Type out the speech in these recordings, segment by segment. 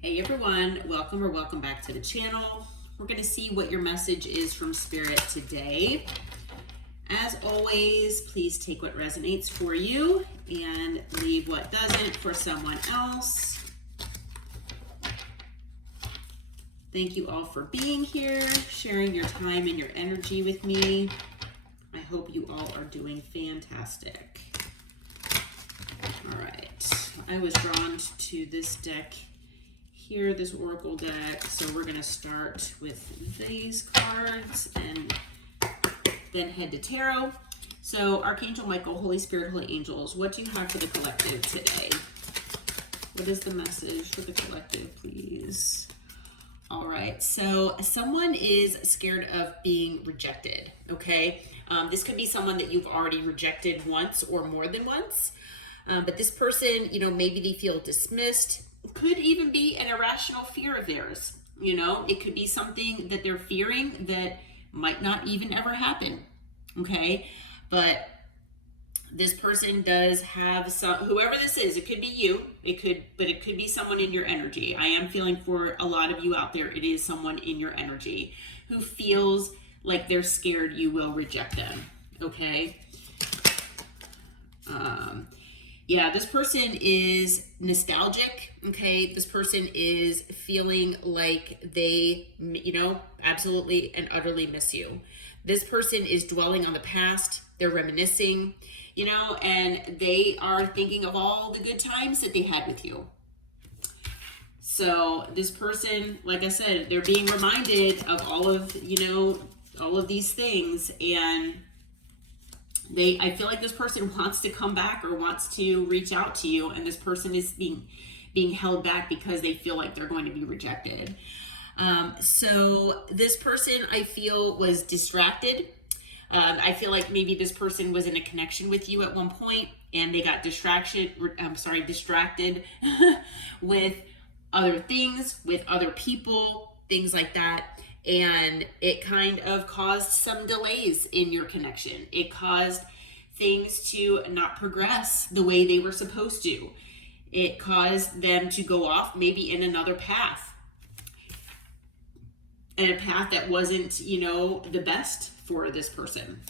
Hey everyone, welcome or welcome back to the channel. We're going to see what your message is from Spirit today. As always, please take what resonates for you and leave what doesn't for someone else. Thank you all for being here, sharing your time and your energy with me. I hope you all are doing fantastic. All right, I was drawn to this deck here, this Oracle deck, so we're going to start with these cards and then head to Tarot. So Archangel Michael, Holy Spirit, Holy Angels, what do you have for the collective today? What is the message for the collective, please? All right, so someone is scared of being rejected, okay? This could be someone that you've already rejected once or more than once. But this person, maybe they feel dismissed. Could even be an irrational fear of theirs. It could be something that they're fearing that might not even ever happen. Okay. But this person does have whoever this is, it could be you, but it could be someone in your energy. I am feeling for a lot of you out there, it is someone in your energy who feels like they're scared you will reject them. Okay. Yeah, this person is nostalgic, okay? This person is feeling like they, absolutely and utterly miss you. This person is dwelling on the past. They're reminiscing, and they are thinking of all the good times that they had with you. So this person, like I said, they're being reminded of all of these things, and I feel like this person wants to come back or wants to reach out to you, and this person is being held back because they feel like they're going to be rejected. So this person, I feel, was distracted. I feel like maybe this person was in a connection with you at one point, and they got distracted with other things, with other people, things like that. And it kind of caused some delays in your connection. It caused things to not progress the way they were supposed to. It caused them to go off maybe in another path. And a path that wasn't, the best for this person.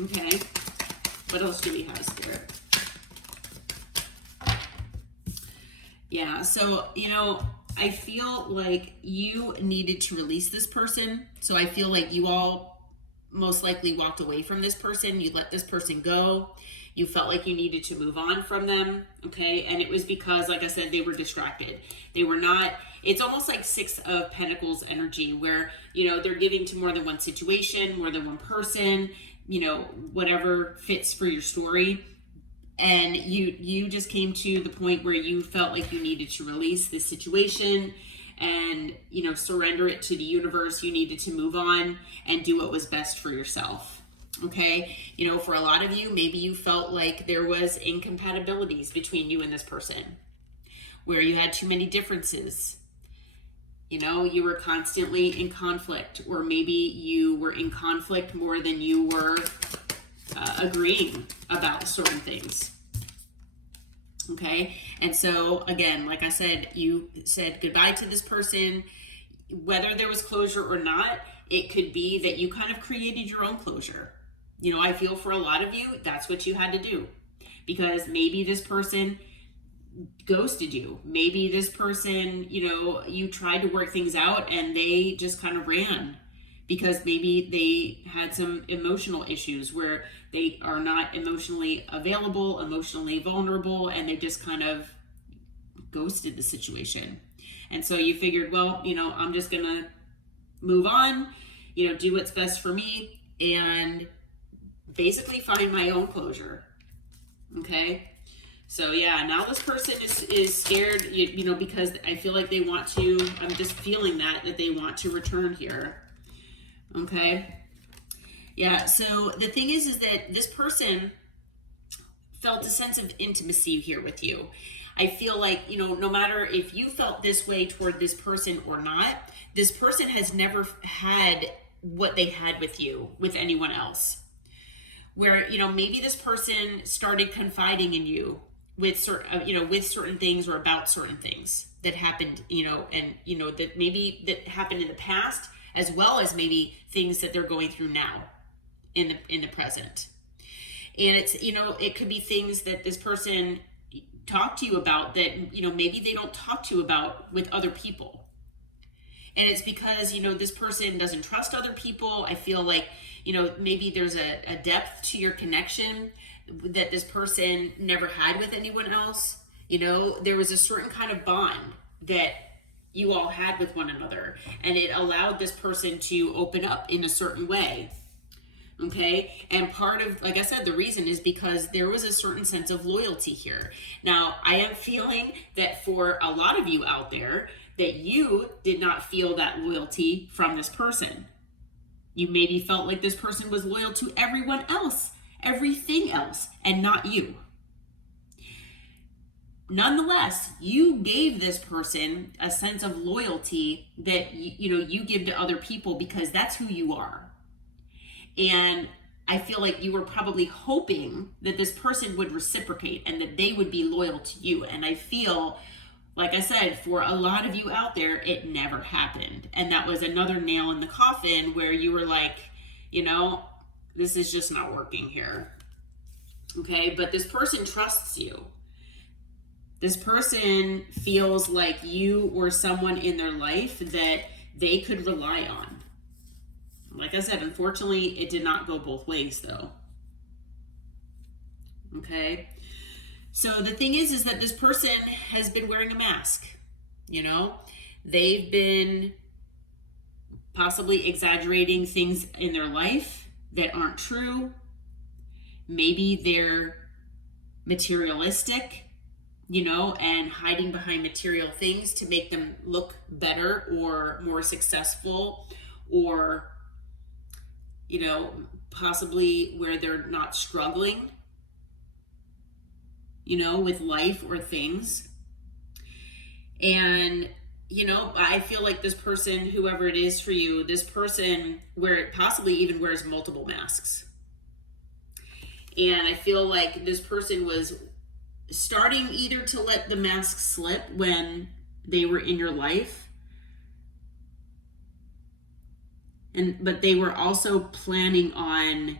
Okay. What else do we have, Spirit? Yeah, so, I feel like you needed to release this person. So I feel like you all most likely walked away from this person. You let this person go. You felt like you needed to move on from them. Okay. And it was because, like I said, they were distracted. They were not, it's almost like Six of Pentacles energy where, they're giving to more than one situation, more than one person, whatever fits for your story. And you just came to the point where you felt like you needed to release this situation and, surrender it to the universe. You needed to move on and do what was best for yourself. Okay. For a lot of you, maybe you felt like there was incompatibilities between you and this person where you had too many differences. You were constantly in conflict, or maybe you were in conflict more than you were agreeing about certain things. Okay. And so again, like I said, you said goodbye to this person. Whether there was closure or not, it could be that you kind of created your own closure. I feel for a lot of you, that's what you had to do, because maybe this person ghosted you. Maybe this person, you tried to work things out and they just kind of ran because maybe they had some emotional issues where they are not emotionally available, emotionally vulnerable, and they just kind of ghosted the situation. And so you figured, well, I'm just going to move on, do what's best for me and basically find my own closure. Okay. So yeah, now this person is scared, because I feel like they want to, I'm just feeling that they want to return here. Okay. Yeah. So the thing is that this person felt a sense of intimacy here with you. I feel like, no matter if you felt this way toward this person or not, this person has never had what they had with you, with anyone else. Where, maybe this person started confiding in you with certain things or about certain things that happened, and that maybe that happened in the past, as well as maybe things that they're going through now in the present. And it's, it could be things that this person talked to you about that, maybe they don't talk to you about with other people. And it's because, this person doesn't trust other people. I feel like, maybe there's a depth to your connection that this person never had with anyone else. There was a certain kind of bond that you all had with one another, and it allowed this person to open up in a certain way. Okay. And part of, like I said, the reason is because there was a certain sense of loyalty here. Now, I am feeling that for a lot of you out there, that you did not feel that loyalty from this person. You maybe felt like this person was loyal to everyone else, everything else, and not you. Nonetheless, you gave this person a sense of loyalty that you give to other people because that's who you are. And I feel like you were probably hoping that this person would reciprocate and that they would be loyal to you. And I feel, like I said, for a lot of you out there, it never happened. And that was another nail in the coffin where you were like, this is just not working here. Okay, but this person trusts you. This person feels like you were someone in their life that they could rely on. Like I said, unfortunately, it did not go both ways, though. Okay? So the thing is that this person has been wearing a mask. They've been possibly exaggerating things in their life that aren't true. Maybe they're materialistic, and hiding behind material things to make them look better or more successful, or possibly where they're not struggling, with life or things. And, I feel like this person, whoever it is for you, this person possibly even wears multiple masks. And I feel like this person was starting either to let the mask slip when they were in your life, but they were also planning on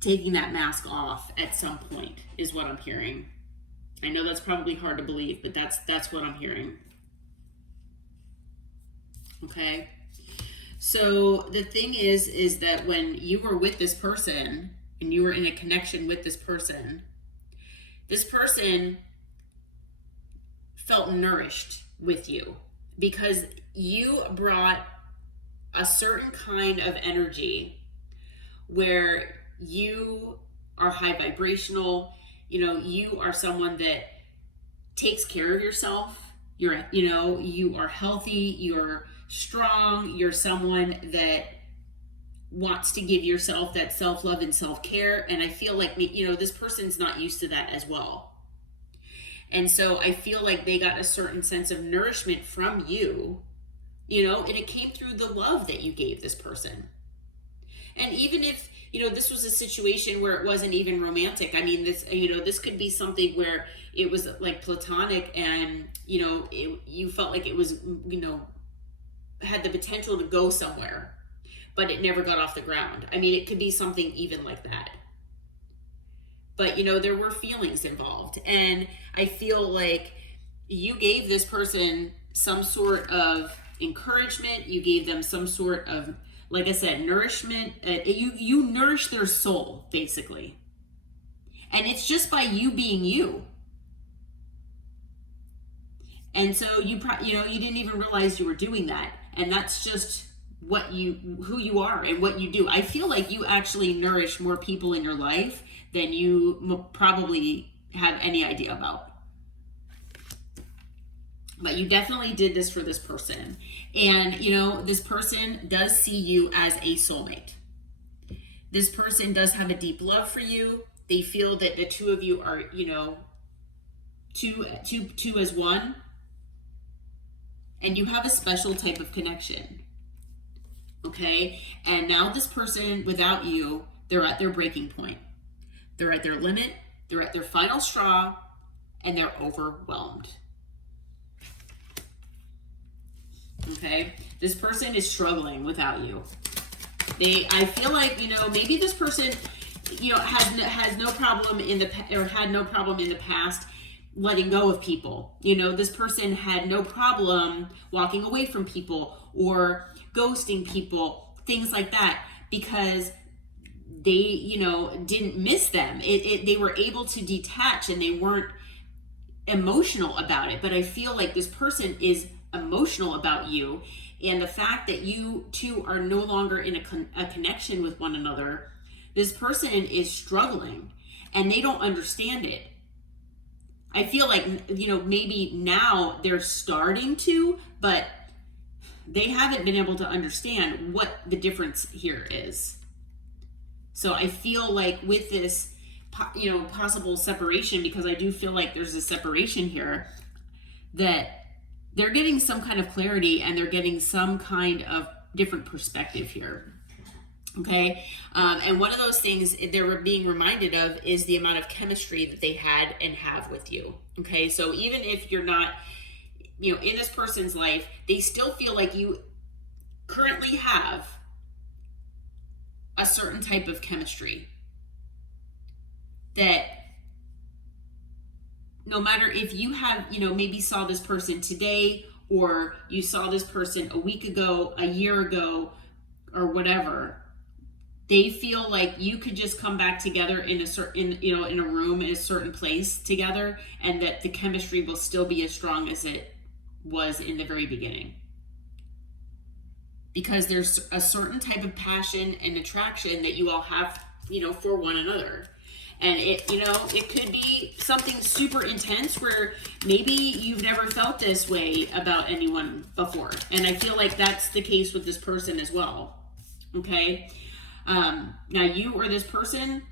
taking that mask off at some point, is what I'm hearing. I know that's probably hard to believe, but that's what I'm hearing. Okay. So the thing is that when you were with this person and you were in a connection with this person felt nourished with you because you brought a certain kind of energy where you are high vibrational. You are someone that takes care of yourself. You are healthy, you're strong, you're someone that wants to give yourself that self-love and self-care. And I feel like, this person's not used to that as well. And so I feel like they got a certain sense of nourishment from you, and it came through the love that you gave this person. And even if, this was a situation where it wasn't even romantic, this could be something where it was like platonic and, you felt like it was, had the potential to go somewhere, but it never got off the ground. It could be something even like that. But, there were feelings involved. And I feel like you gave this person some sort of encouragement. You gave them some sort of, like I said, nourishment. You nourish their soul, basically. And it's just by you being you. And so you didn't even realize you were doing that. And that's just who you are and what you do. I feel like you actually nourish more people in your life than you probably have any idea about. But you definitely did this for this person. And, this person does see you as a soulmate. This person does have a deep love for you. They feel that the two of you are, two as one. And you have a special type of connection. Okay? And now this person, without you, they're at their breaking point. They're at their limit. They're at their final straw and they're overwhelmed. Okay? This person is struggling without you. I feel like, maybe this person, has no problem had no problem in the past letting go of people. This person had no problem walking away from people or ghosting people, things like that, because they, didn't miss them. They were able to detach and they weren't emotional about it. But I feel like this person is emotional about you, and the fact that you two are no longer in a connection with one another, this person is struggling and they don't understand it. I feel like, maybe now they're starting to, but they haven't been able to understand what the difference here is. So I feel like with this, possible separation, because I do feel like there's a separation here, that they're getting some kind of clarity and they're getting some kind of different perspective here. Okay. And one of those things they're being reminded of is the amount of chemistry that they had and have with you. Okay. So even if you're not, in this person's life, they still feel like you currently have a certain type of chemistry that no matter if you have, maybe saw this person today or you saw this person a week ago, a year ago, or whatever, they feel like you could just come back together in a room in a certain place together, and that the chemistry will still be as strong as it was in the very beginning. Because there's a certain type of passion and attraction that you all have, for one another. And it could be something super intense where maybe you've never felt this way about anyone before. And I feel like that's the case with this person as well. Okay. Now you or this person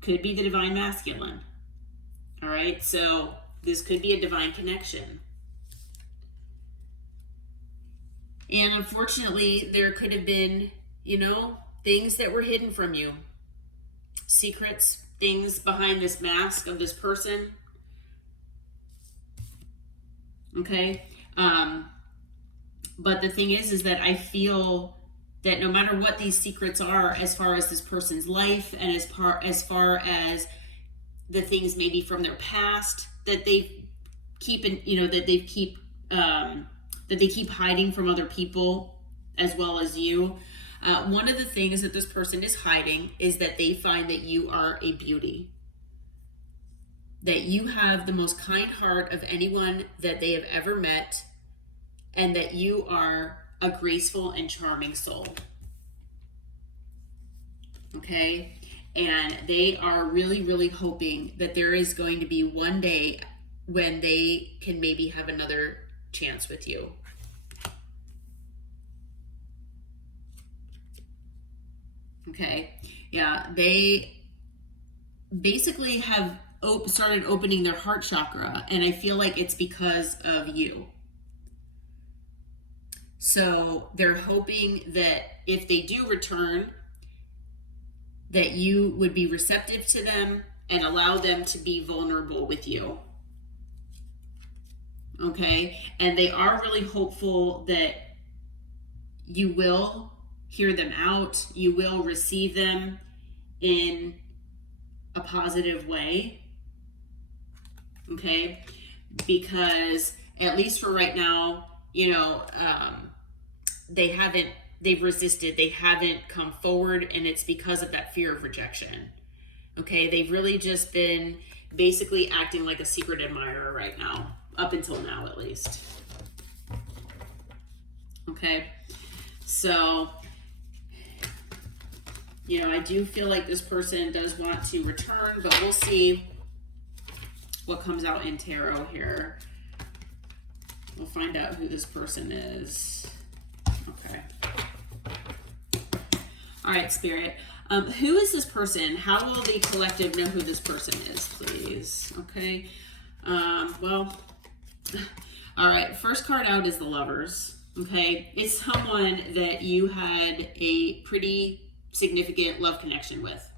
could be the divine masculine. All right. So this could be a divine connection. And unfortunately, there could have been, things that were hidden from you. Secrets, things behind this mask of this person. Okay. But the thing is that I feel that no matter what these secrets are, as far as this person's life and as far as the things maybe from their past that they keep that they keep hiding from other people as well as you. One of the things that this person is hiding is that they find that you are a beauty. That you have the most kind heart of anyone that they have ever met, and that you are a graceful and charming soul. Okay? And they are really, really hoping that there is going to be one day when they can maybe have another chance with you. Okay. Yeah, they basically have started opening their heart chakra, and I feel like it's because of you. So they're hoping that if they do return, that you would be receptive to them and allow them to be vulnerable with you. Okay? And they are really hopeful that you will hear them out, you will receive them in a positive way. Okay? Because at least for right now, they've resisted, they haven't come forward, and it's because of that fear of rejection. Okay? They've really just been basically acting like a secret admirer right now, up until now at least. Okay? So, I do feel like this person does want to return, but we'll see what comes out in tarot here. We'll find out who this person is. Okay. All right, Spirit. Who is this person? How will the collective know who this person is, please? Okay. Well, all right. First card out is the Lovers. Okay. It's someone that you had a pretty significant love connection with.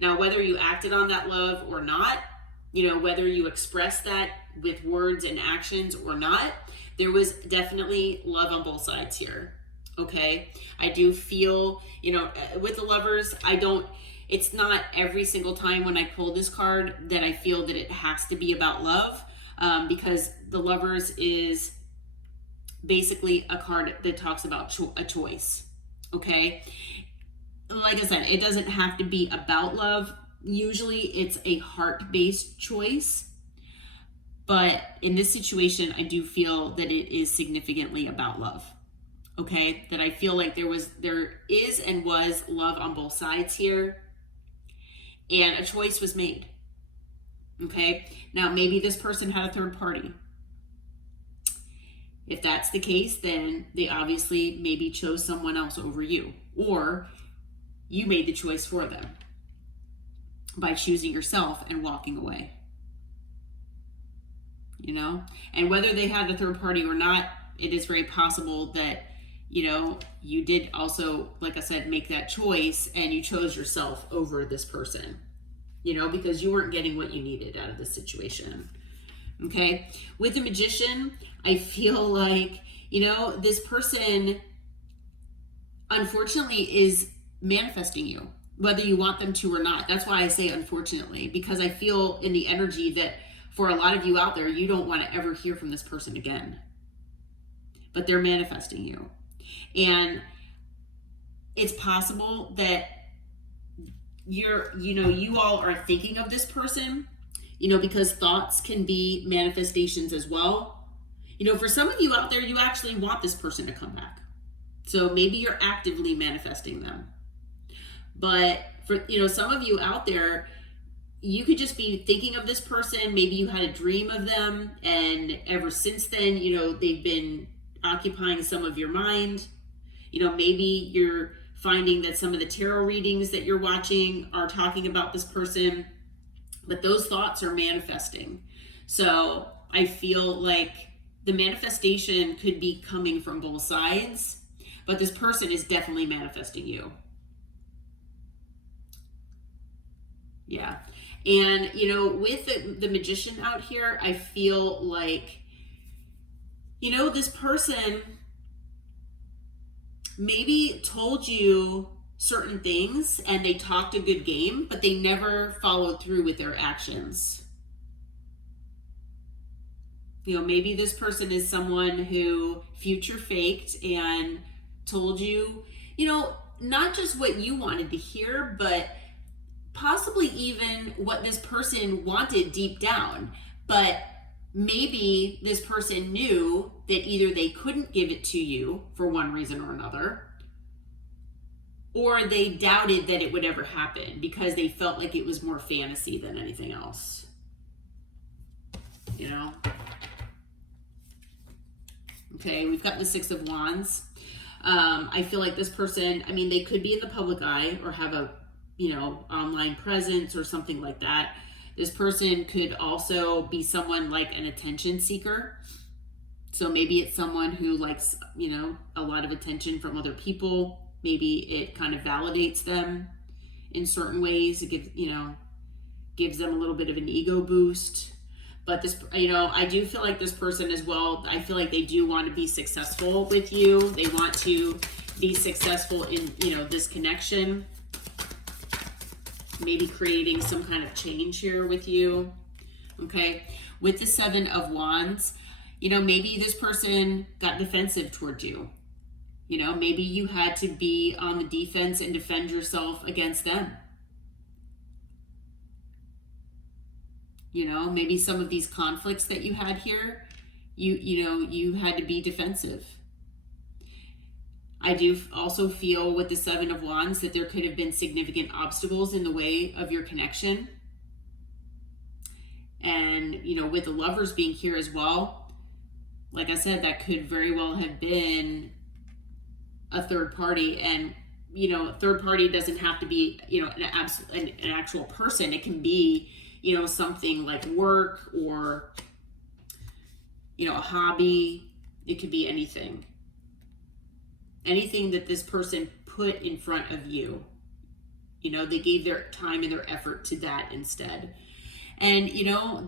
Now, whether you acted on that love or not, whether you express that with words and actions or not, there was definitely love on both sides here. Okay. I do feel, with the Lovers, it's not every single time when I pull this card that I feel that it has to be about love, because the Lovers is basically a card that talks about a choice. Okay. Like I said, it doesn't have to be about love. Usually it's a heart-based choice. But in this situation, I do feel that it is significantly about love. Okay? That I feel like there is and was love on both sides here. And a choice was made. Okay? Now, maybe this person had a third party. If that's the case, then they obviously maybe chose someone else over you. Or you made the choice for them by choosing yourself and walking away. And whether they had a third party or not, it is very possible that, you did also, like I said, make that choice and you chose yourself over this person, because you weren't getting what you needed out of this situation. Okay. With the Magician, I feel like, this person unfortunately is manifesting you, whether you want them to or not. That's why I say unfortunately, because I feel in the energy that for a lot of you out there, you don't want to ever hear from this person again, but they're manifesting you. And it's possible that you all are thinking of this person, because thoughts can be manifestations as well. For some of you out there, you actually want this person to come back. So maybe you're actively manifesting them. But for, some of you out there, you could just be thinking of this person. Maybe you had a dream of them, and ever since then, they've been occupying some of your mind. Maybe you're finding that some of the tarot readings that you're watching are talking about this person, but those thoughts are manifesting. So I feel like the manifestation could be coming from both sides, but this person is definitely manifesting you. Yeah. And, with the Magician out here, I feel like, this person maybe told you certain things and they talked a good game, but they never followed through with their actions. Maybe this person is someone who future faked and told you, not just what you wanted to hear, but possibly even what this person wanted deep down. But maybe this person knew that either they couldn't give it to you for one reason or another, or they doubted that it would ever happen because they felt like it was more fantasy than anything else. Okay, we've got the Six of Wands. I feel like this person, they could be in the public eye or have a online presence or something like that. This person could also be someone like an attention seeker. So maybe it's someone who likes, a lot of attention from other people. Maybe it kind of validates them in certain ways. It gives them a little bit of an ego boost. But this, I do feel like this person as well, I feel like they do want to be successful with you. They want to be successful in, this connection. Maybe creating some kind of change here with you. Okay. With the Seven of Wands, maybe this person got defensive towards you. Maybe you had to be on the defense and defend yourself against them. Maybe some of these conflicts that you had here, you had to be defensive. I do also feel with the Seven of Wands that there could have been significant obstacles in the way of your connection. And, with the Lovers being here as well, like I said, that could very well have been a third party. And, third party doesn't have to be, an actual person. It can be, something like work or, a hobby. It could be anything. Anything that this person put in front of you. They gave their time and their effort to that instead. And, you know,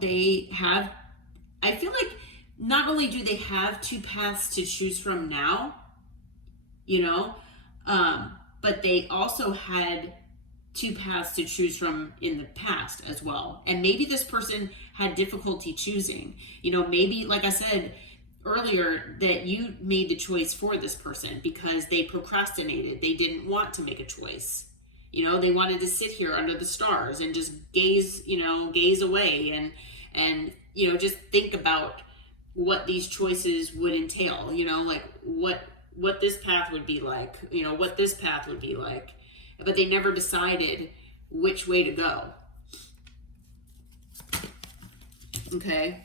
I feel like not only do they have two paths to choose from now, you know, but they also had two paths to choose from in the past as well. And maybe this person had difficulty choosing. You know, maybe, like I said earlier, that you made the choice for this person because they procrastinated. They didn't want to make a choice. You know, they wanted to sit here under the stars and just gaze away and you know, just think about what these choices would entail, you know, like what this path would be like, you know, what this path would be like. But they never decided which way to go. Okay.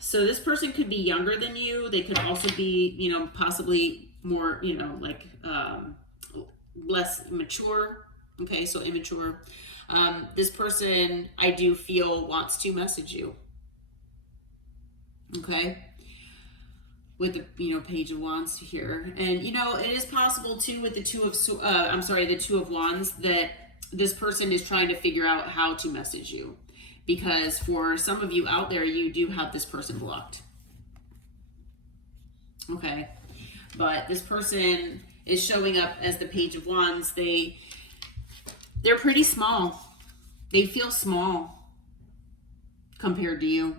So this person could be younger than you. They could also be, you know, possibly more, you know, like less mature. Okay, so immature. This person, I do feel, wants to message you. Okay, with the, you know, Page of Wands here. And, you know, it is possible too with the the Two of Wands, that this person is trying to figure out how to message you. Because for some of you out there, you do have this person blocked. Okay, but this person is showing up as the Page of Wands. They're pretty small. They feel small compared to you.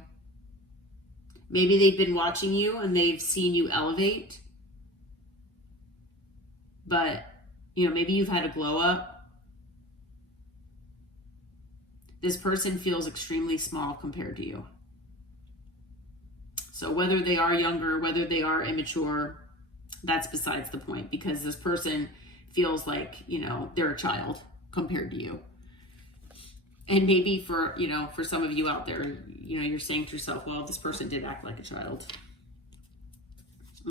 Maybe they've been watching you and they've seen you elevate. But, you know, maybe you've had a glow up. This person feels extremely small compared to you. So whether they are younger, whether they are immature, that's besides the point, because this person feels like, you know, they're a child compared to you. And maybe for, you know, for some of you out there, you know, you're saying to yourself, well, this person did act like a child.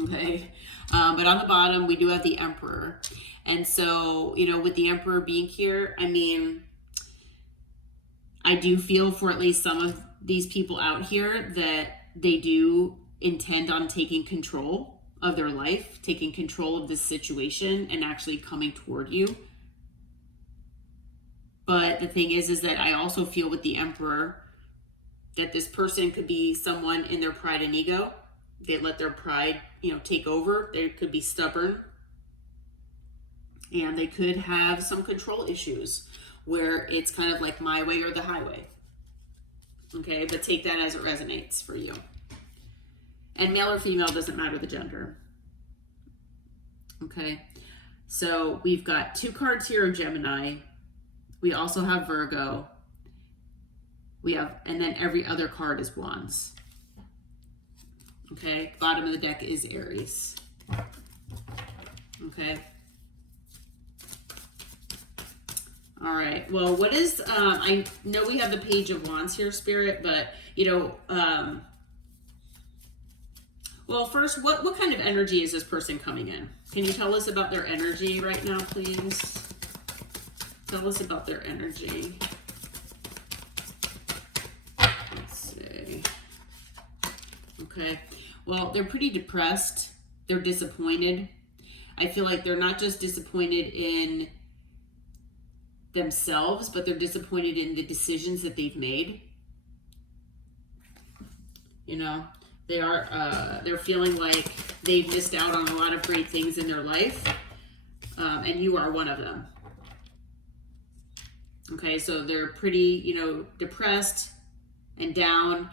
Okay. But on the bottom, we do have the Emperor. And so, you know, with the Emperor being here, I mean, I do feel for at least some of these people out here that they do intend on taking control of their life, taking control of this situation and actually coming toward you. But the thing is that I also feel with the Emperor that this person could be someone in their pride and ego. They let their pride, you know, take over. They could be stubborn. And they could have some control issues where it's kind of like my way or the highway. Okay, but take that as it resonates for you. And male or female, doesn't matter the gender. Okay, so we've got two cards here of Gemini. We also have Virgo. We have, and then every other card is Wands. Okay, bottom of the deck is Aries. Okay. All right, well, what is, I know we have the Page of Wands here, Spirit, but, you know, well, first, what kind of energy is this person coming in? Can you tell us about their energy right now, please? Tell us about their energy. Let's see. Okay. Well, they're pretty depressed. They're disappointed. I feel like they're not just disappointed in themselves, but they're disappointed in the decisions that they've made. You know, they're feeling like they've missed out on a lot of great things in their life. And you are one of them. Okay, so they're pretty, you know, depressed and down.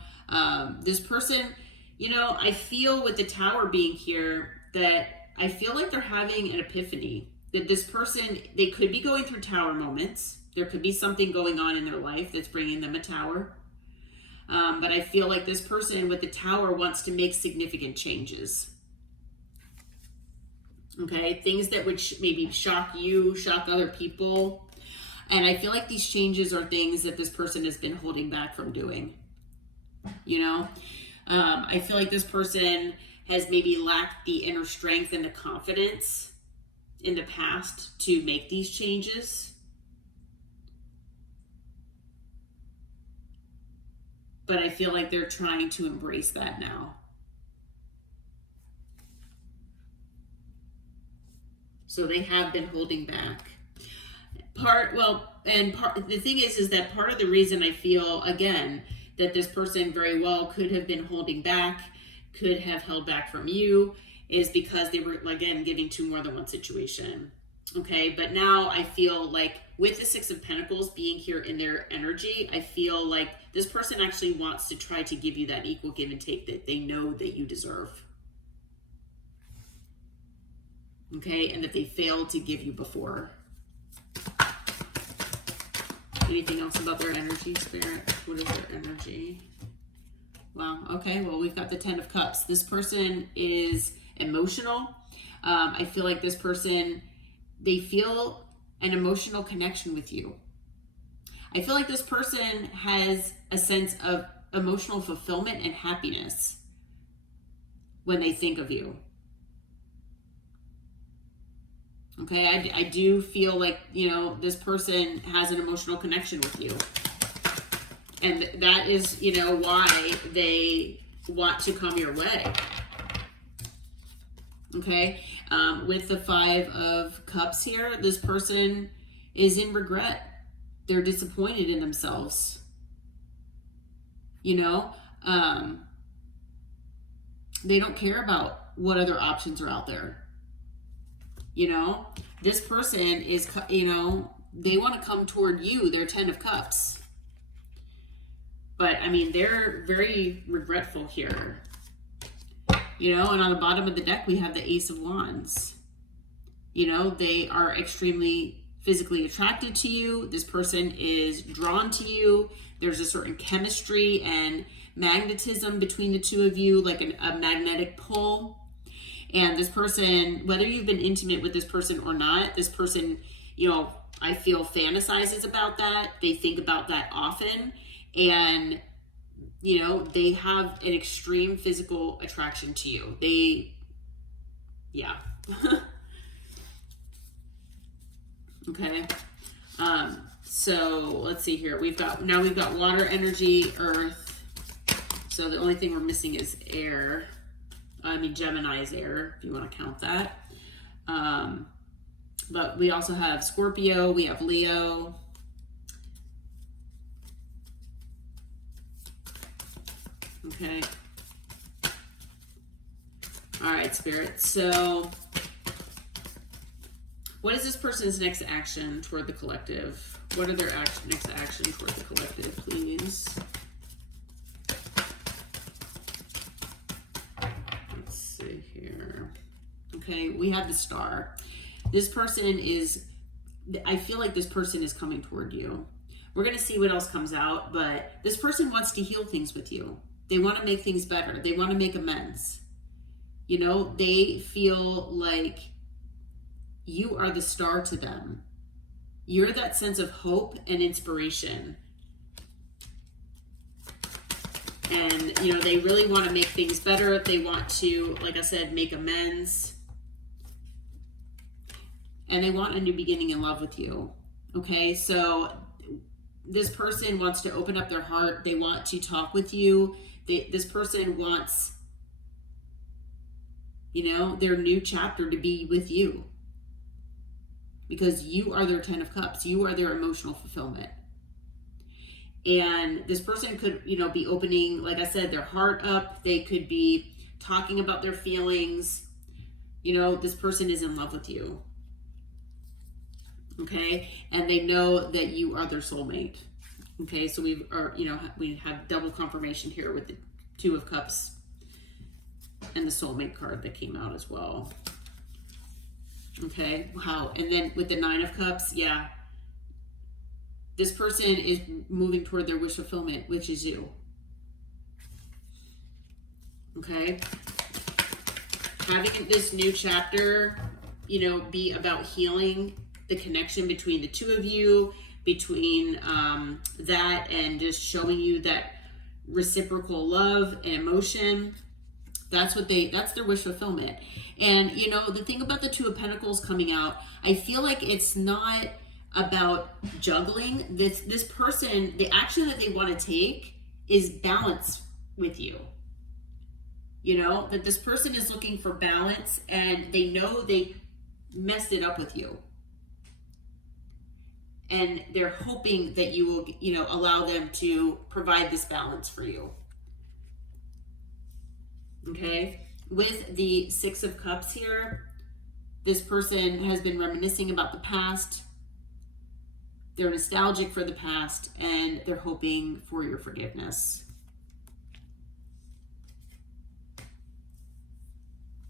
This person, you know, I feel with the Tower being here that I feel like they're having an epiphany. That this person, they could be going through Tower moments. There could be something going on in their life that's bringing them a Tower. But I feel like this person with the Tower wants to make significant changes. Okay, things that would maybe shock you, shock other people. And I feel like these changes are things that this person has been holding back from doing. You know, I feel like this person has maybe lacked the inner strength and the confidence in the past to make these changes. But I feel like they're trying to embrace that now. So they have been holding back. The thing is that part of the reason I feel, again, that this person very well could have been holding back, could have held back from you, is because they were, again, giving to more than one situation. Okay, but now I feel like with the Six of Pentacles being here in their energy, I feel like this person actually wants to try to give you that equal give and take that they know that you deserve. Okay, and that they failed to give you before. Anything else about their energy, Spirit? What is their energy? Wow, okay, well, we've got the Ten of Cups. This person is emotional. I feel like this person, they feel an emotional connection with you. I feel like this person has a sense of emotional fulfillment and happiness when they think of you. Okay, I do feel like, this person has an emotional connection with you. And that is, why they want to come your way. Okay, with the Five of Cups here, this person is in regret. They're disappointed in themselves. They don't care about what other options are out there. This person is, they want to come toward you. They're Ten of Cups. But, they're very regretful here. And on the bottom of the deck, we have the Ace of Wands. They are extremely physically attracted to you. This person is drawn to you. There's a certain chemistry and magnetism between the two of you, like a magnetic pull. And this person, whether you've been intimate with this person or not, this person, I feel fantasizes about that. They think about that often. And, they have an extreme physical attraction to you. Yeah. Okay. So let's see here. We've got water energy, earth. So the only thing we're missing is air. Gemini is air, if you want to count that. But we also have Scorpio, we have Leo. Okay. All right, Spirit. So what is this person's next action toward the collective? What are their next action toward the collective, please? Here. Okay, we have the Star. This person is, I feel like this person is coming toward you. We're going to see what else comes out, but this person wants to heal things with you. They want to make things better. They want to make amends. They feel like you are the star to them. You're that sense of hope and inspiration. And, they really want to make things better. They want to, like I said, make amends. And they want a new beginning in love with you. Okay, so this person wants to open up their heart. They want to talk with you. This person wants, their new chapter to be with you. Because you are their Ten of Cups. You are their emotional fulfillment. And this person could, be opening, like I said, their heart up. They could be talking about their feelings. This person is in love with you. Okay? And they know that you are their soulmate. Okay? So we have double confirmation here with the Two of Cups and the soulmate card that came out as well. Okay? Wow. And then with the Nine of Cups, yeah. This person is moving toward their wish fulfillment, which is you. Okay? Having this new chapter, be about healing the connection between the two of you, between that and just showing you that reciprocal love and emotion. That's their wish fulfillment. And, the thing about the Two of Pentacles coming out, I feel like it's not about juggling. This person, the action that they want to take is balance with you. That this person is looking for balance and they know they messed it up with you. and they're hoping that you will, allow them to provide this balance for you. Okay, with the Six of Cups here, this person has been reminiscing about the past. They're nostalgic for the past, and they're hoping for your forgiveness.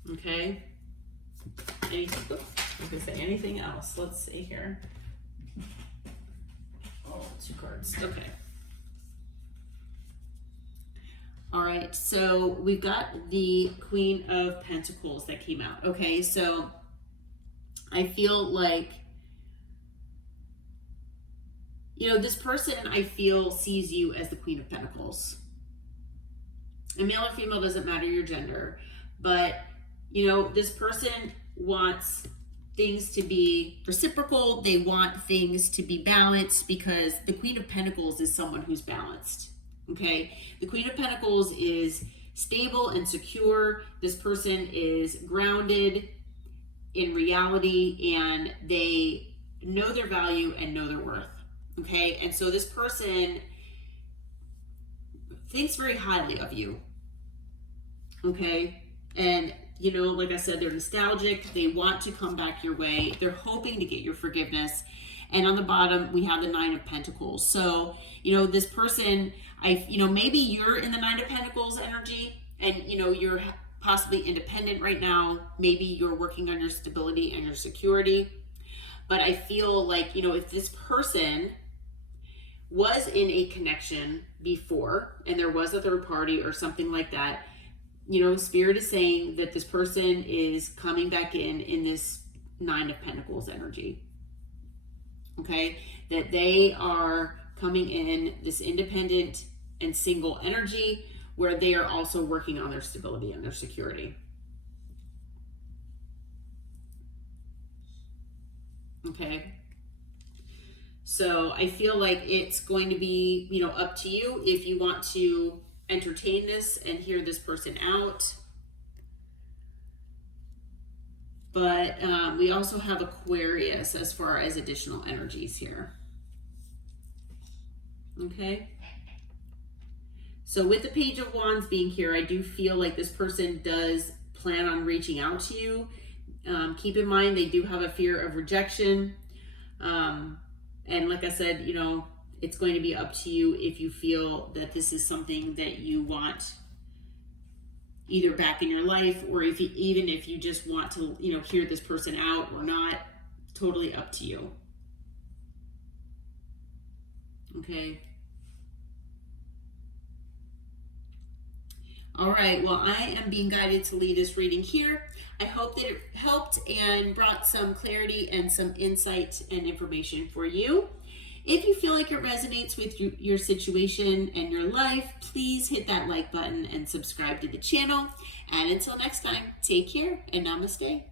Okay. Anything else? Let's see here. Oh, 2 cards. Okay. All right, so we've got the Queen of Pentacles that came out. Okay, so I feel like, this person, I feel, sees you as the Queen of Pentacles. And male or female, doesn't matter your gender. But, this person wants things to be reciprocal. They want things to be balanced, because the Queen of Pentacles is someone who's balanced. Okay? The Queen of Pentacles is stable and secure. This person is grounded in reality, and they know their value and know their worth. Okay? And so this person thinks very highly of you. Okay? And, like I said, they're nostalgic. They want to come back your way. They're hoping to get your forgiveness. And on the bottom, we have the Nine of Pentacles. So, this person, maybe you're in the Nine of Pentacles energy, and, you're possibly independent right now. Maybe you're working on your stability and your security. But I feel like, if this person was in a connection before, and there was a third party or something like that, Spirit is saying that this person is coming back in this Nine of Pentacles energy. Okay? That they are coming in this independent and single energy, where they are also working on their stability and their security. Okay? So I feel like it's going to be, up to you if you want to entertain this and hear this person out. But we also have Aquarius as far as additional energies here. Okay. So with the Page of Wands being here, I do feel like this person does plan on reaching out to you. Keep in mind, they do have a fear of rejection. And like I said, it's going to be up to you if you feel that this is something that you want either back in your life, or even if you just want to, hear this person out or not. Totally up to you. Okay. All right, well, I am being guided to lead this reading here. I hope that it helped and brought some clarity and some insight and information for you. If you feel like it resonates with your situation and your life, please hit that like button and subscribe to the channel. And until next time, take care and namaste.